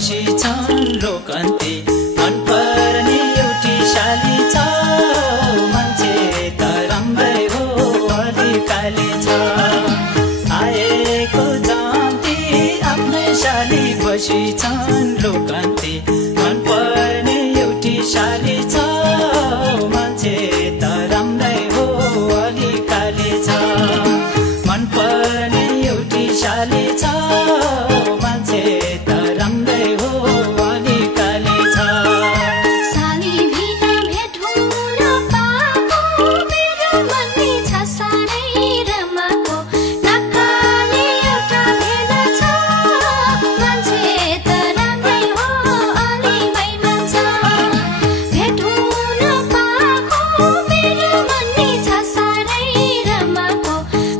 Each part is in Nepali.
बसी छन् लोकन्ती मन पर्ने एउटी शाली छ मान्छे त राम्रै हो अलिकाले छ आएको जान्ती आफ्नै शाली बसी छन् लोकन्ती मन पर्ने एउटी शाली छ मान्छे त राम्रै हो अलिकाले छ मन पर्ने एउटी शाली छ मान्छे त राम्रै हो अलिकाले छ साली भिड भेट हुन पाएको मेरो मनै छ साह्रै रमाको नक्काले एउटा भेट छ मान्छे त राम्रै हो अलि बैमान छ भेट हुन पाएको मेरो मनै छ साह्रै रमाको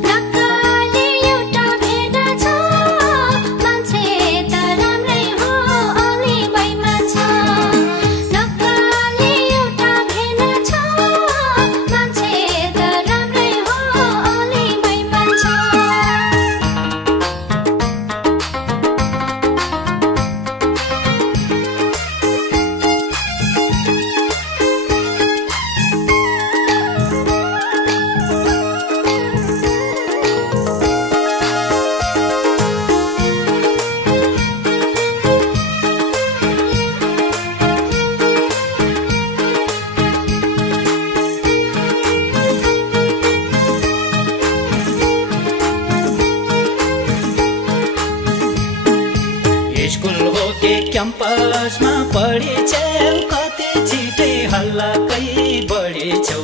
नक्काले एउटा भेट छ मान्छे त राम्रै हो अलि बैमान छ नक्काले एउटा भेट छ मान्छे त राम्रै हो अलि बैमान छ स्कुल हो के क्याम्पसमा पढेछौ कति छिटै हल्लाकै बढेछौ